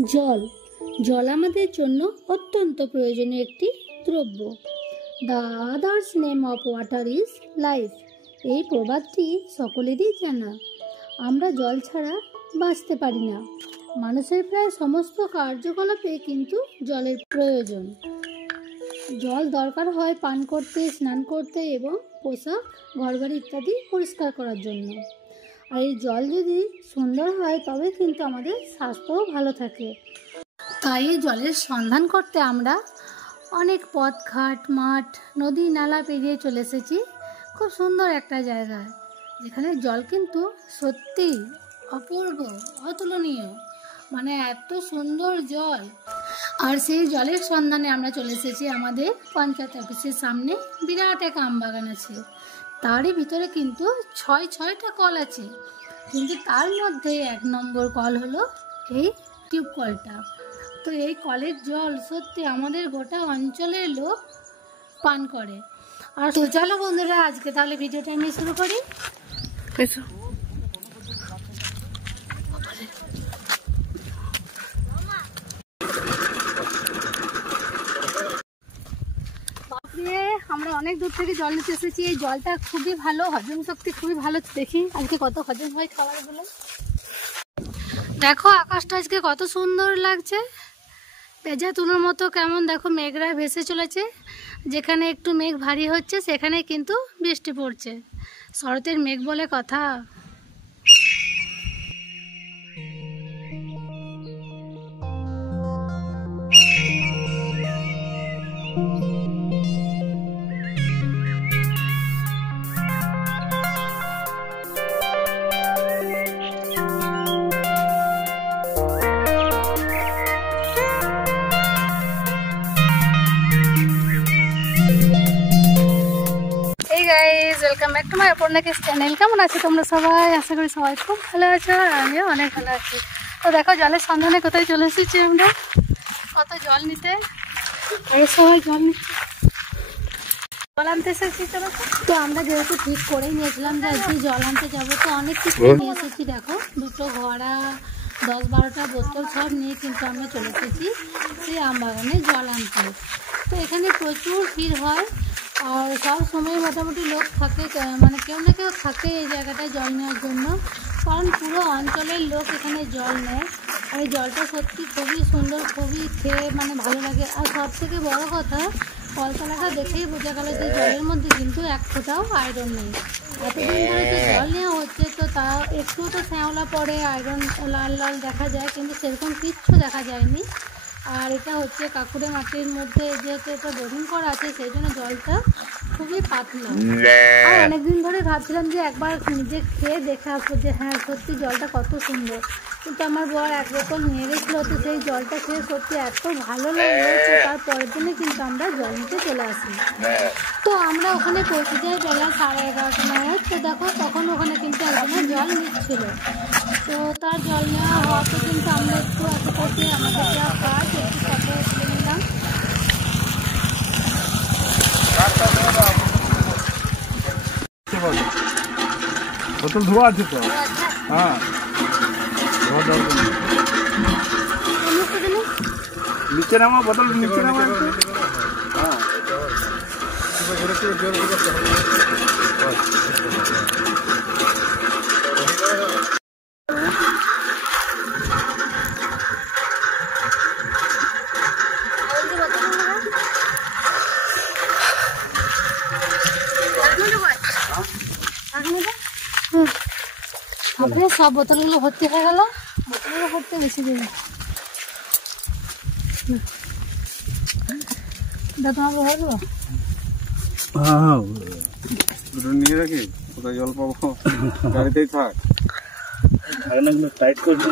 জল জল আমাদের জন্য অত্যন্ত প্রয়োজনীয় একটি দ্রব্য। The others name of water is life. এই প্রবাদটি সকলেরই জানা। আমরা জল ছাড়া বাঁচতে পারি না। মানুষের প্রায় সমস্ত কার্যকলাপে কিন্তু জলের প্রয়োজন। জল দরকার হয় পান করতে, স্নান করতে এবং পোশাক, ঘরবাড়ি ইত্যাদি পরিষ্কার করার জন্য। আর এই জল যদি সুন্দর হয় তবে কিন্তু আমাদের স্বাস্থ্যও ভালো থাকে। তাই এই জলের সন্ধান করতে আমরা অনেক পথঘাট, মাঠ, নদী, নালা পেরিয়ে চলে এসেছি খুব সুন্দর একটা জায়গায়, যেখানে জল কিন্তু সত্যিই অপূর্ব, অতুলনীয়, মানে এত সুন্দর জল। আর সেই জলের সন্ধানে আমরা চলে এসেছি আমাদের পঞ্চায়েত অফিসের সামনে। বিরাট এক আমবাগান আছে, তারই ভিতরে কিন্তু ছয়টা কল আছে, কিন্তু তার মধ্যে 1 নম্বর কল হলো এই টিউব কলটা। তো এই কলের জল সত্যি আমাদের গোটা অঞ্চলের লোক পান করে। আর তো চলো বন্ধুরা, আজকে তাহলে ভিডিওটা আমি শুরু করি। আমরা অনেক দূর থেকে জল নিতে এসেছি। এই জলটা খুবই ভালো, হজম শক্তি খুবই ভালো। দেখি আজকে কত হজম হয় খাবারগুলো। দেখো আকাশটা আজকে কত সুন্দর লাগছে, পেঁজা তুলোর মতো কেমন। দেখো মেঘরা ভেসে চলেছে, যেখানে একটু মেঘ ভারী হচ্ছে সেখানে কিন্তু বৃষ্টি পড়ছে। শরতের মেঘ বলে কথা। ওয়েলকাম ব্যাক টু মাই অপর্ণাকে চ্যানেল। কেমন আছো তোমরা সবাই? আশা করি সবাই খুব ভালো আছো, আর আমিও অনেক ভালো আছি। তো দেখো জলের সন্ধানে কোথায় চলে এসেছি আমরা, কত জল নিতে। এই সবাই জল নিচ্ছে, জল আনতে এসেছি। তো আমরা যেহেতু ঠিক করেই নিয়েছিলাম যে আজকে জল আনতে যাবো, তো অনেক কিছু নিয়ে এসেছি। দেখো 2টো ঘড়া, 10-12টা বোতল সব নিয়ে কিন্তু আমরা চলে এসেছি সেই আমবাগানে জল আনতে। তো এখানে প্রচুর ভিড় হয়, আর সব সময় মোটামুটি লোক থাকে, মানে কেউ না কেউ থাকে এই জায়গাটায় জল নেওয়ার জন্য, কারণ পুরো অঞ্চলের লোক এখানে জল নেয়। আর এই জলটা সত্যি খুবই সুন্দর, খুবই খেয়ে মানে ভালো লাগে। আর সব থেকে বড়ো কথা, কলতলাটা দেখেই বোঝা গেল যে জলের মধ্যে কিন্তু 1 ফোঁটাও আয়রন নেই। এতদিন ধরে যে জল নেওয়া হচ্ছে, তো তা একটু তো শ্যাওলা পড়ে, আয়রন লাল লাল দেখা যায়, কিন্তু সেরকম কিচ্ছু দেখা যায়নি। আর এটা হচ্ছে কাকুরে মাটির মধ্যে, যেহেতু এটা বোরিং করা আছে সেই জন্য জলটা খুবই পাতলা। আর অনেকদিন ধরে ভাবছিলাম যে একবার নিজে খেয়ে দেখে আসবো যে হ্যাঁ সত্যি জলটা কত সুন্দর, কিন্তু আমার বর 1 বোতল নিয়ে গেছিলো। তো সেই জলটা খেয়ে সত্যি এত ভালো লাগলো, তো তার পরের দিনে কিন্তু আমরা জল নিতে চলে আসি। তো আমরা ওখানে পৌঁছে যাই বেলা 11:30 নাগাদ। তো দেখো তখন ওখানে কিন্তু একজনের জল নিচ্ছিল। তো তার জল নেওয়া হওয়াতে কিন্তু আমরা একটু আশেপাশে আমাদের যা কাজ একটু ফটো তুলে নিলাম। বোতল ধোয়া আছে তো? হ্যাঁ, নিচে নামা, বোতল নিচে নামা। হ্যাঁ সব বোতলগুলো ভর্তি হয়ে গেল, বোতলগুলো ভর্তি বেশি দেবে। তোমাকে হয়ে গেল? হ্যাঁ, দুটো নিয়ে রাখি, কোথায় জল পাবো? গাড়িতেই থাক। টাইট করছি।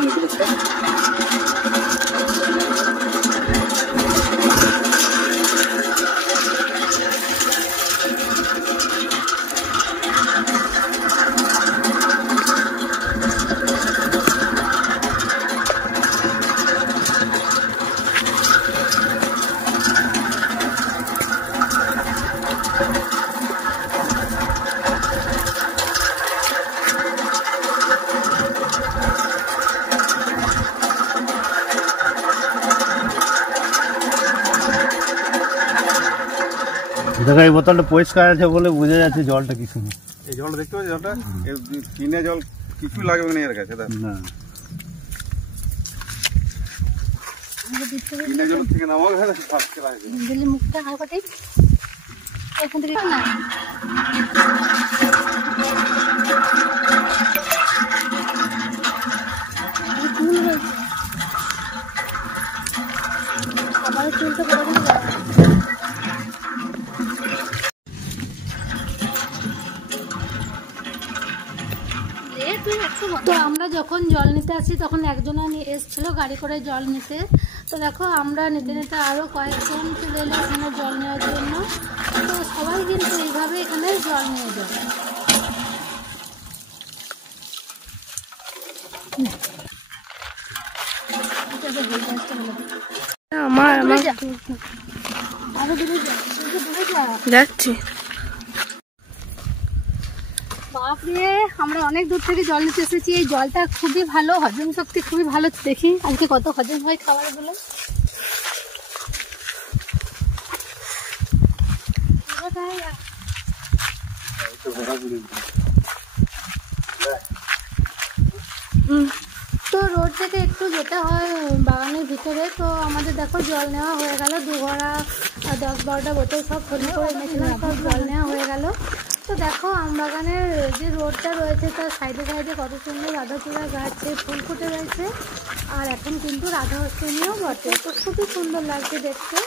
দেখো এই বোতলটা পরিষ্কার আছে বলে বোঝা যাচ্ছে জলটা কি সুন্দর। এই জলটা দেখতে পাচ্ছি, জলটা কিনে জল কিছু লাগবে না এর কাছে। না কিনে জল থেকে নামাও দিল্লি মুখটা হালকা ঠিক এখান থেকে না চুল রয়েছে আবার চুলটা বড় করে দাও। তো আমরা যখন জল নিতে আসি তখন একজনা এসেছিল গাড়ি করে জল নিতে। তো দেখো আমরা নিতে নিতে আরও কয়েকজন চলে এলো এখানে জল নেওয়ার জন্য। তো সবাই কিন্তু এইভাবে এখানে জল নিয়ে যায়। যাচ্ছি। বাপরে আমরা অনেক দূর থেকে জল নিতে এসেছি। এই জলটা খুবই ভালো, হজম শক্তি খুবই ভালো। দেখি আজকে কত হজম হয় খাবারগুলো। তো রোড থেকে একটু যেতে হয় বাগানের ভিতরে। তো আমাদের দেখো জল নেওয়া হয়ে গেল, 2 ঘড়া 10-12টা বোতল সব ফুল করে এনেছিলাম, সব জল নেওয়া হয়ে গেল। তো দেখো আমবাগানের যে রোডটা রয়েছে তার সাইডে সাইডে কত সুন্দর রাধাচূড়া গাছে ফুল ফুটে রয়েছে। আর এখন কিন্তু রাধা অষ্টমীও বটে, তো খুবই সুন্দর লাগছে দেখতে।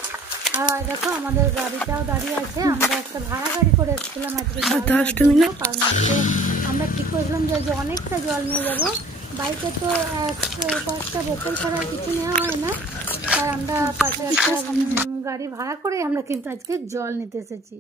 আর দেখো আমাদের গাড়িটাও দাঁড়িয়ে আছে। আমরা একটা ভাড়া গাড়ি করে এসেছিলাম আজকে, কারণ আজকে আমরা ঠিক করেছিলাম যে অনেকটা জল নিয়ে যাবো। বাইকে তো কয়েকটা বোতল ছাড়া কিছু নেওয়া হয় না। আর আমরা পাশে একটা গাড়ি ভাড়া করে আমরা কিন্তু আজকে জল নিতে এসেছি।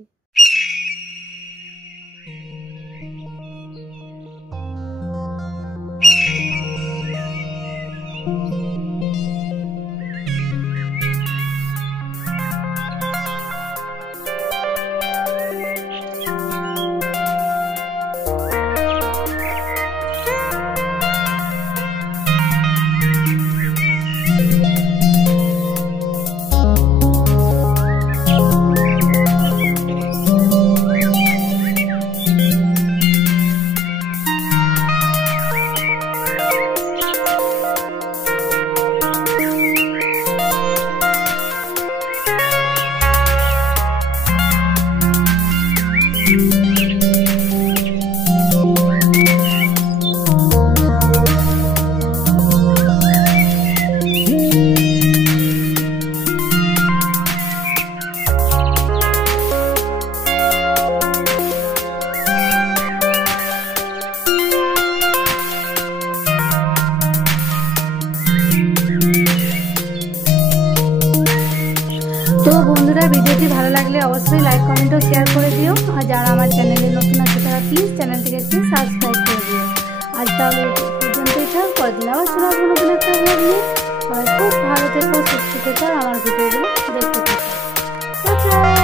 তো বন্ধুরা ভিডিওটি ভালো লাগলে অবশ্যই লাইক কমেন্ট ও শেয়ার করে দিও। আর যারা আমার চ্যানেলে নতুন আছে তারা প্লিজ চ্যানেলটিকে একটু সাবস্ক্রাইব করে দিও। আজ তাহলে পর্যন্তই থাক, পরদিন আবার শোনাবো নতুন একটা ব্লগ নিয়ে। খুব ভালো থেকো, সুস্থ থেকো, আমার ভিডিওগুলো দেখতে থাকো।